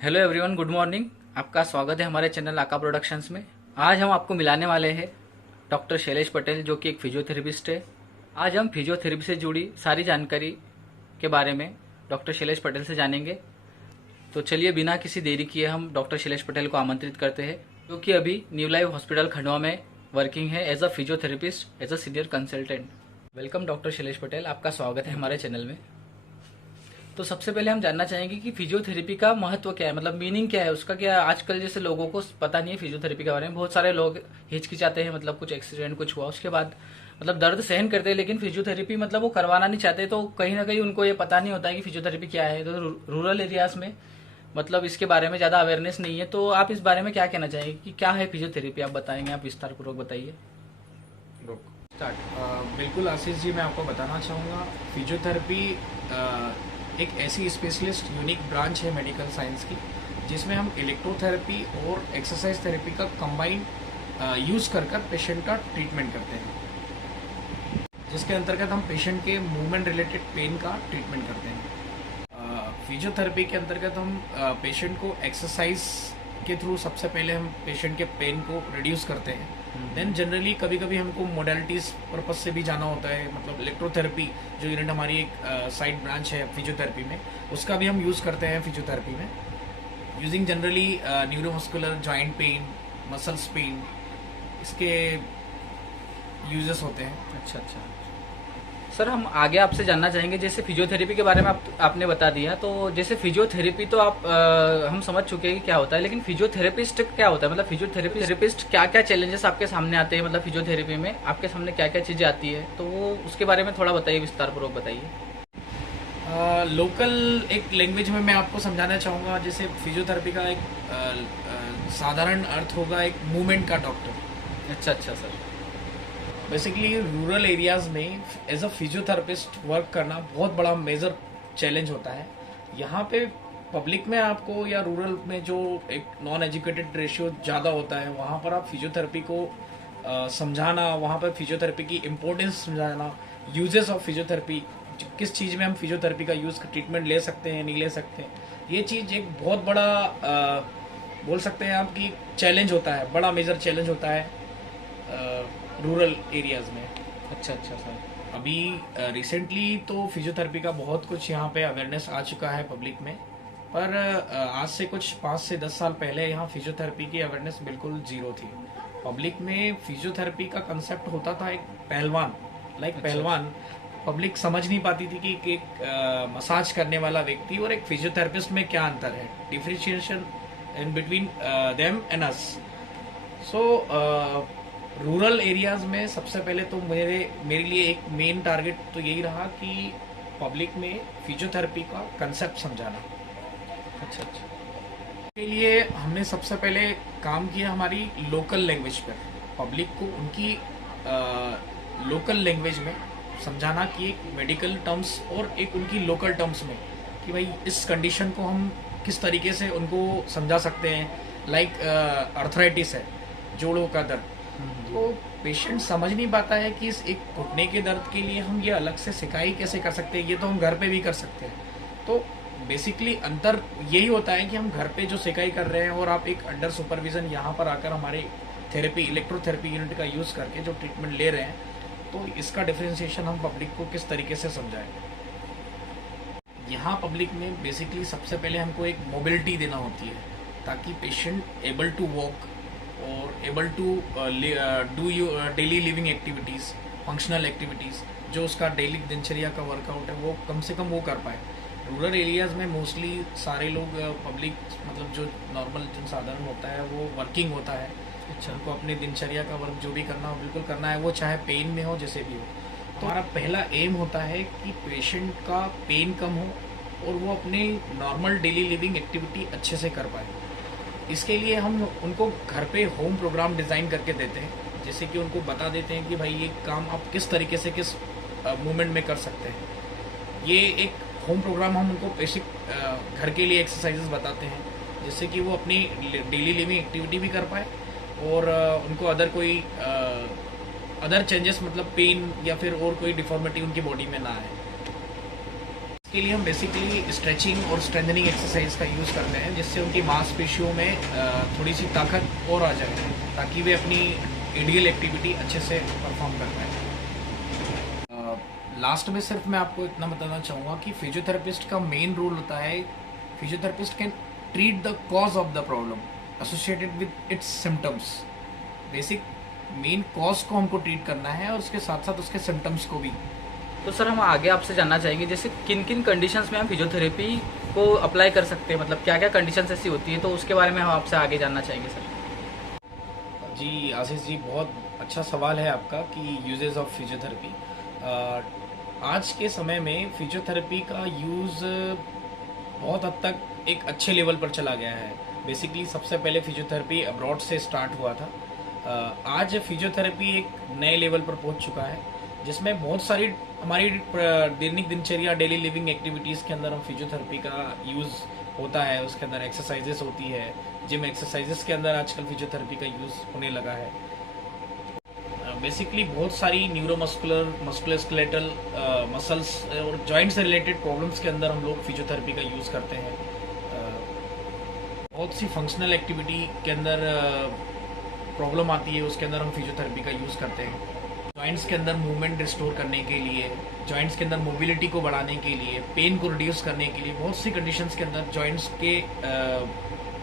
Hello everyone, good morning. आपका स्वागत है हमारे चैनल आका प्रोडक्शंस में। आज हम आपको मिलाने वाले हैं डॉक्टर शैलेश पटेल, जो कि एक फिजियोथेरेपिस्ट है। आज हम फिजियोथेरेपी से जुड़ी सारी जानकारी के बारे में डॉक्टर शैलेश पटेल से जानेंगे। तो चलिए बिना किसी देरी किए हम डॉक्टर शैलेश पटेल को आमंत्रित करते हैं, जो कि अभी न्यू लाइफ हॉस्पिटल खंडवा में वर्किंग है as a physiotherapist, as a senior consultant. Welcome doctor Shailesh Patel, आपका स्वागत है हमारे चैनल में। तो सबसे पहले हम जानना चाहेंगे कि फिजियोथेरेपी का महत्व क्या है, मतलब मीनिंग क्या है उसका। क्या आजकल जैसे लोगों को पता नहीं है फिजियोथेरेपी के बारे में, बहुत सारे लोग हिचकिचाते हैं, मतलब कुछ एक्सीडेंट कुछ हुआ उसके बाद मतलब दर्द सहन करते हैं, लेकिन फिजियोथेरेपी मतलब वो करवाना नहीं चाहते। तो कहीं ना कहीं उनको ये पता नहीं होता है कि फिजियोथेरेपी क्या है। तो रूरल एरियाज में मतलब इसके बारे में ज्यादा अवेयरनेस नहीं है। तो आप इस बारे में क्या कहना चाहेंगे कि क्या है फिजियोथेरेपी, आप बताएंगे, आप विस्तार पूर्वक बताइए। बिल्कुल आशीष जी, मैं आपको बताना चाहूँगा फिजियोथेरेपी एक ऐसी स्पेशलिस्ट यूनिक ब्रांच है मेडिकल साइंस की, जिसमें हम इलेक्ट्रोथेरेपी और एक्सरसाइज थेरेपी का कंबाइन यूज़ कर पेशेंट का ट्रीटमेंट करते हैं, जिसके अंतर्गत हम पेशेंट के मूवमेंट रिलेटेड पेन का ट्रीटमेंट करते हैं। फिजियोथेरेपी के अंतर्गत हम पेशेंट को एक्सरसाइज के थ्रू सबसे पहले हम पेशेंट के पेन को रिड्यूस करते हैं। देन जनरली कभी कभी हमको मोडेलिटीज पर्पज से भी जाना होता है, मतलब इलेक्ट्रोथेरेपी जो यूनिट हमारी एक साइड ब्रांच है फिजियोथेरेपी में, उसका भी हम यूज़ करते हैं फिजियोथेरेपी में, using generally neuromuscular joint pain, muscles pain, इसके यूजेस होते हैं। अच्छा अच्छा सर, हम आगे आपसे जानना चाहेंगे, जैसे फिजियोथेरेपी के बारे में आपने बता दिया। तो जैसे फिजियोथेरेपी तो आप हम समझ चुके हैं कि क्या होता है, लेकिन फिजियोथेरेपिस्ट क्या होता है, मतलब फिजियोथेरेपिस्ट क्या क्या चैलेंजेस आपके सामने आते हैं, मतलब फिजियोथेरेपी में आपके सामने क्या क्या चीजें आती है, तो वो उसके बारे में थोड़ा बताइए, विस्तार पूर्वक बताइए। लोकल एक लैंग्वेज में मैं आपको समझाना चाहूँगा। जैसे फिजियोथेरेपी का एक साधारण अर्थ होगा एक मूवमेंट का डॉक्टर। अच्छा अच्छा सर। बेसिकली रूरल एरियाज़ में एज अ फिजियोथेरेपिस्ट वर्क करना बहुत बड़ा मेजर चैलेंज होता है। यहाँ पे पब्लिक में आपको या रूरल में जो एक नॉन एजुकेटेड रेशियो ज़्यादा होता है, वहाँ पर आप फिजियोथेरेपी को समझाना, वहाँ पर फिजियोथेरेपी की इम्पोर्टेंस समझाना, यूजेस ऑफ फिजियोथेरेपी, किस चीज़ में हम फिजियोथेरेपी का यूज़ ट्रीटमेंट ले सकते हैं नहीं ले सकते हैं, ये चीज़ एक बहुत बड़ा बोल सकते हैं आप कि चैलेंज होता है, बड़ा मेजर चैलेंज होता है रूरल एरियाज़ में। अच्छा अच्छा सर। अभी रिसेंटली तो फिजियोथेरेपी का बहुत कुछ यहाँ पे अवेयरनेस आ चुका है पब्लिक में, पर आज से कुछ 5 से 10 साल पहले यहाँ फिजियोथेरेपी की अवेयरनेस बिल्कुल जीरो थी। पब्लिक में फिजियोथेरेपी का कंसेप्ट होता था एक पहलवान, लाइक पहलवान। पब्लिक समझ नहीं पाती थी कि एक मसाज करने वाला व्यक्ति और एक फिजियोथेरेपिस्ट में क्या अंतर है, differentiation in between them and us. So rural areas में सबसे पहले तो मेरे लिए एक मेन टारगेट तो यही रहा कि पब्लिक में फिजियोथेरेपी का कंसेप्ट समझाना। अच्छा अच्छा। के लिए हमने सबसे पहले काम किया हमारी लोकल लैंग्वेज पर, पब्लिक को उनकी लोकल लैंग्वेज में समझाना कि एक मेडिकल टर्म्स और एक उनकी लोकल टर्म्स में कि भाई इस कंडीशन को हम किस तरीके से उनको समझा सकते हैं। लाइक अर्थराइटिस है, जोड़ों का दर्द, तो पेशेंट समझ नहीं पाता है कि इस एक घुटने के दर्द के लिए हम ये अलग से सिकाई कैसे कर सकते हैं, ये तो हम घर पे भी कर सकते हैं। तो बेसिकली अंतर यही होता है कि हम घर पे जो सिकाई कर रहे हैं और आप एक अंडर सुपरविजन यहाँ पर आकर हमारे थेरेपी इलेक्ट्रोथेरेपी यूनिट का यूज़ करके जो ट्रीटमेंट ले रहे हैं, तो इसका डिफ्रेंसिएशन हम पब्लिक को किस तरीके से समझाएं। यहाँ पब्लिक में बेसिकली सबसे पहले हमको एक मोबिलिटी देना होती है, ताकि पेशेंट एबल टू वॉक और able to do daily living activities, functional activities, जो उसका डेली दिनचर्या का वर्कआउट है वो कम से कम वो कर पाए। रूरल एरियाज़ में मोस्टली सारे लोग पब्लिक मतलब जो नॉर्मल जनसाधारण होता है वो वर्किंग होता है। अच्छा, उनको अपने दिनचर्या का वर्क जो भी करना हो बिल्कुल करना है, वो चाहे पेन में हो जैसे भी हो। तो हमारा पहला एम होता है कि पेशेंट का पेन कम हो और वो अपने नॉर्मल डेली लिविंग एक्टिविटी अच्छे से कर पाए। इसके लिए हम उनको घर पे होम प्रोग्राम डिज़ाइन करके देते हैं, जैसे कि उनको बता देते हैं कि भाई ये काम आप किस तरीके से किस मूवमेंट में कर सकते हैं। ये एक होम प्रोग्राम हम उनको बेसिक घर के लिए एक्सरसाइजेस बताते हैं, जिससे कि वो अपनी डेली लिविंग एक्टिविटी भी कर पाए और उनको अदर कोई अदर चेंजेस मतलब पेन या फिर और कोई डिफॉर्मिटी उनकी बॉडी में ना आए। इसके लिए हम बेसिकली स्ट्रेचिंग और स्ट्रेंथनिंग एक्सरसाइज का यूज़ करते हैं, जिससे उनकी मांसपेशियों में थोड़ी सी ताकत और आ जाए, ताकि वे अपनी आइडियल एक्टिविटी अच्छे से परफॉर्म कर पाए। लास्ट में सिर्फ मैं आपको इतना बताना चाहूँगा कि फिजियोथेरेपिस्ट का मेन रोल होता है, physiotherapist can treat the cause of the problem associated with its symptoms. Basic main cause को हमको ट्रीट करना है और उसके साथ साथ उसके सिम्टम्स को भी। तो सर हम आगे आपसे जानना चाहेंगे जैसे किन किन कंडीशंस में हम फिजियोथेरेपी को अप्लाई कर सकते हैं, मतलब क्या क्या कंडीशंस ऐसी होती है, तो उसके बारे में हम आपसे आगे जानना चाहेंगे सर। जी आशीष जी, बहुत अच्छा सवाल है आपका कि यूजेस ऑफ फिजियोथेरेपी। आज के समय में फिजियोथेरेपी का यूज़ बहुत हद तक एक अच्छे लेवल पर चला गया है। बेसिकली सबसे पहले फिजियोथेरेपी अब्रॉड से स्टार्ट हुआ था। आज फिजियोथेरेपी एक नए लेवल पर पहुंच चुका है, जिसमें बहुत सारी हमारी दैनिक दिनचर्या डेली लिविंग एक्टिविटीज़ के अंदर हम फिजियोथेरेपी का यूज़ होता है। उसके अंदर एक्सरसाइजेस होती है, जिम एक्सरसाइजेस के अंदर आजकल फिजियोथेरेपी का यूज़ होने लगा है। बेसिकली बहुत सारी न्यूरोमस्कुलर, मस्कुलोस्केलेटल, मसल्स और जॉइंट से रिलेटेड प्रॉब्लम्स के अंदर हम लोग फिजियोथेरेपी का यूज़ करते हैं। बहुत सी फंक्शनल एक्टिविटी के अंदर प्रॉब्लम आती है, उसके अंदर हम फिजियोथेरेपी का यूज़ करते हैं। जॉइंट्स के अंदर मूवमेंट रिस्टोर करने के लिए, जॉइंट्स के अंदर मोबिलिटी को बढ़ाने के लिए, पेन को रिड्यूस करने के लिए, बहुत सी कंडीशंस के अंदर जॉइंट्स के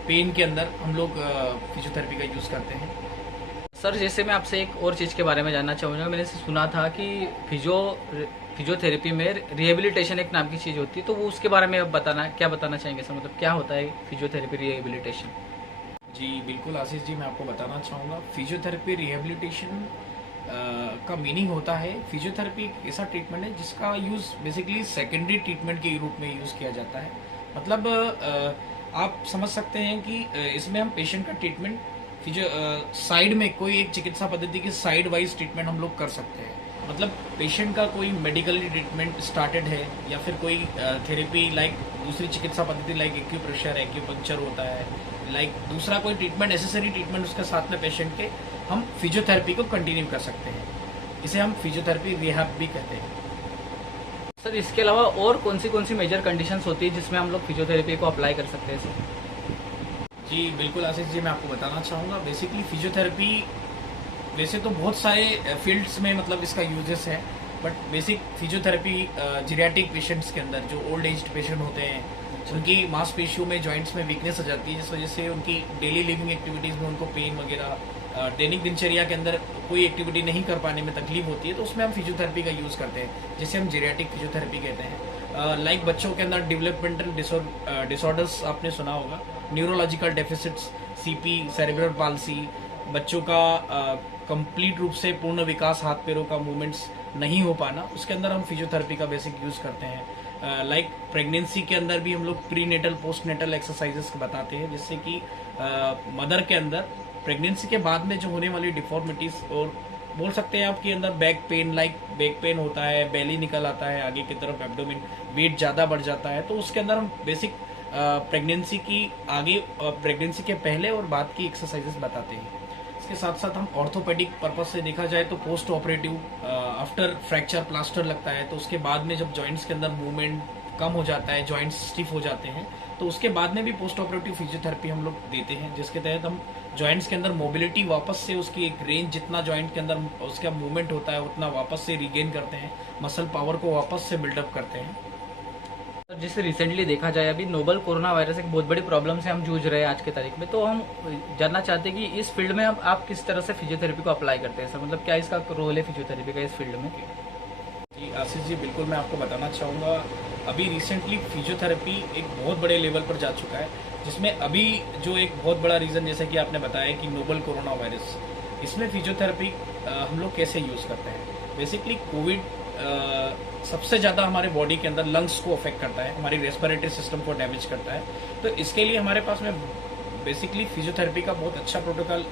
पेन के अंदर हम लोग फिजियोथेरेपी का यूज़ करते हैं। सर जैसे मैं आपसे एक और चीज़ के बारे में जानना चाहूँगा, मैंने सुना था कि फिजियोथेरेपी में रिहेबिलिटेशन एक नाम की चीज़ होती है, तो वो उसके बारे में अब क्या बताना चाहेंगे सर, मतलब क्या होता है फिजियोथेरेपी रिहेबिलिटेशन? जी बिल्कुल आशीष जी, मैं आपको बताना चाहूँगा फिजियोथेरेपी रिहेबिलिटेशन का मीनिंग होता है, फिजियोथेरेपी एक ऐसा ट्रीटमेंट है जिसका यूज़ बेसिकली सेकेंडरी ट्रीटमेंट के रूप में यूज़ किया जाता है। मतलब आप समझ सकते हैं कि इसमें हम पेशेंट का ट्रीटमेंट साइड में कोई एक चिकित्सा पद्धति के साइड वाइज ट्रीटमेंट हम लोग कर सकते हैं। मतलब पेशेंट का कोई मेडिकली ट्रीटमेंट स्टार्टेड है या फिर कोई थेरेपी लाइक दूसरी चिकित्सा पद्धति लाइक एक्यूप्रेशर, एक्यूपंक्चर होता है, लाइक दूसरा कोई ट्रीटमेंट, नेसेसरी ट्रीटमेंट उसके साथ में पेशेंट के, हम फिजियोथेरेपी को कंटिन्यू कर सकते हैं। इसे हम फिजियोथेरेपी रिहैब भी कहते हैं। सर इसके अलावा और कौन सी मेजर कंडीशंस होती है जिसमें हम लोग फिजियोथेरेपी को अप्लाई कर सकते हैं सर? जी बिल्कुल आशीष जी, मैं आपको बताना चाहूँगा बेसिकली फिजियोथेरेपी वैसे तो बहुत सारे फील्ड्स में मतलब इसका यूजेस है, but basic physiotherapy geriatric patients के अंदर जो ओल्ड एज पेशेंट होते हैं, उनकी मांसपेशियों में, जॉइंट्स में वीकनेस आ जाती है, जिस वजह से उनकी डेली लिविंग एक्टिविटीज़ में उनको पेन वगैरह, दैनिक दिनचर्या के अंदर कोई एक्टिविटी नहीं कर पाने में तकलीफ होती है, तो उसमें हम फिजियोथेरेपी का यूज़ करते हैं, जिसे हम जीरियाट्रिक फिजियोथेरेपी कहते हैं। लाइक बच्चों के अंदर डेवलपमेंटल डिसऑर्डर्स आपने सुना होगा, neurological deficits, CP, cerebral palsy, बच्चों का कंप्लीट रूप से पूर्ण विकास, हाथ पैरों का मूवमेंट्स नहीं हो पाना, उसके अंदर हम फिजियोथेरेपी का बेसिक यूज़ करते हैं। लाइक प्रेगनेंसी के अंदर भी हम लोग prenatal, postnatal exercises बताते हैं, जिससे कि मदर के अंदर प्रेगनेंसी के बाद में जो होने वाली डिफॉर्मिटीज, और बोल सकते हैं आपके अंदर back pain, like back pain होता है, बेली निकल आता है आगे की तरफ, एब्डोमेन, वेट ज़्यादा बढ़ जाता है, तो उसके अंदर हम बेसिक प्रेगनेंसी की आगे, प्रेगनेंसी के पहले और बाद की एक्सरसाइजेस बताते हैं। इसके साथ साथ हम ऑर्थोपेडिक पर्पज से देखा जाए तो post operative, after fracture plaster लगता है, तो उसके बाद में जब जॉइंट्स के अंदर मूवमेंट कम हो जाता है, जॉइंट्स स्टिफ हो जाते हैं, तो उसके बाद में भी पोस्ट ऑपरेटिव फिजियोथेरेपी हम लोग देते हैं, जिसके तहत हम जॉइंट्स के अंदर मोबिलिटी वापस से, उसकी एक रेंज, जितना जॉइंट के अंदर उसका मूवमेंट होता है उतना वापस से रिगेन करते हैं, मसल पावर को वापस से बिल्डअप करते हैं। सर जिससे रिसेंटली देखा जाए, अभी नोवल कोरोना वायरस एक बहुत बड़ी प्रॉब्लम से हम जूझ रहे हैं आज के तारीख में, तो हम जानना चाहते हैं कि इस फील्ड में अब आप किस तरह से फिजियोथेरेपी को अप्लाई करते हैं सर, मतलब क्या इसका रोल है फिजियोथेरेपी का इस फील्ड में? जी आशीष जी, बिल्कुल मैं आपको बताना चाहूँगा, अभी रिसेंटली फिजियोथेरेपी एक बहुत बड़े लेवल पर जा चुका है, जिसमें अभी जो एक बहुत बड़ा रीज़न, जैसे कि आपने बताया कि नोवल कोरोना वायरस, इसमें फिजियोथेरेपी हम लोग कैसे यूज़ करते हैं। बेसिकली कोविड सबसे ज़्यादा हमारे बॉडी के अंदर लंग्स को अफेक्ट करता है, हमारी रेस्पिरेटरी सिस्टम को डैमेज करता है, तो इसके लिए हमारे पास में बेसिकली फिजियोथेरेपी का बहुत अच्छा प्रोटोकॉल,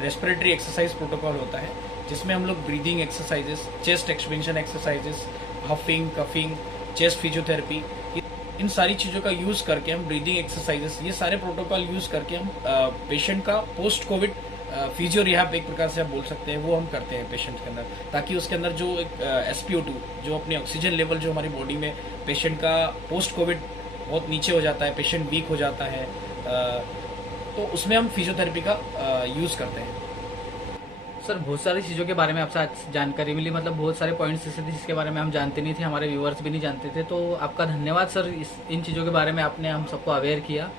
रेस्पिरेटरी एक्सरसाइज प्रोटोकॉल होता है, जिसमें हम लोग breathing exercises, chest expansion exercises, huffing, coughing, chest physiotherapy, इन सारी चीज़ों का यूज़ करके हम ब्रीदिंग एक्सरसाइजेस, ये सारे प्रोटोकॉल यूज़ करके हम पेशेंट का पोस्ट कोविड फिजियो रिहैब एक प्रकार से आप बोल सकते हैं, वो हम करते हैं पेशेंट के अंदर, ताकि उसके अंदर जो एक SpO2 जो अपनी ऑक्सीजन लेवल जो हमारी बॉडी में पेशेंट का पोस्ट कोविड बहुत नीचे हो जाता है, पेशेंट वीक हो जाता है, तो उसमें हम फिजियोथेरेपी का यूज़ करते हैं। सर बहुत सारी चीज़ों के बारे में आपसे आज जानकारी मिली, मतलब बहुत सारे पॉइंट्स ऐसे थे जिसके बारे में हम जानते नहीं थे, हमारे व्यूअर्स भी नहीं जानते थे, तो आपका धन्यवाद सर, इन चीज़ों के बारे में आपने हम सबको अवेयर किया।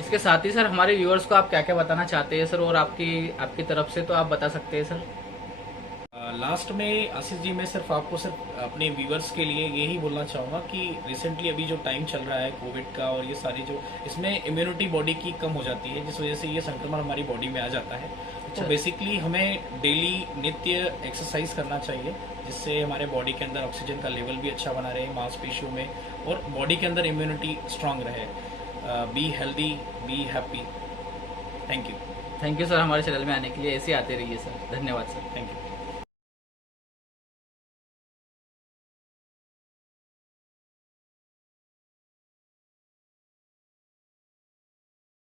इसके साथ ही सर हमारे व्यूअर्स को आप क्या क्या बताना चाहते हैं सर, और आपकी आपकी तरफ से तो आप बता सकते हैं सर। लास्ट में आशीष जी, मैं सिर्फ आपको सिर्फ अपने व्यूवर्स के लिए यही बोलना चाहूँगा कि रिसेंटली अभी जो टाइम चल रहा है कोविड का, और ये सारी जो इसमें इम्यूनिटी बॉडी की कम हो जाती है, जिस वजह से ये संक्रमण हमारी बॉडी में आ जाता है। तो बेसिकली हमें डेली नित्य एक्सरसाइज करना चाहिए, जिससे हमारे बॉडी के अंदर ऑक्सीजन का लेवल भी अच्छा बना रहे मांसपेशियों में, और बॉडी के अंदर इम्यूनिटी स्ट्रांग रहे। Be healthy, be happy. Thank you. Thank you sir हमारे चैनल में आने के लिए, ऐसे आते रहिए सर। धन्यवाद सर। Thank you.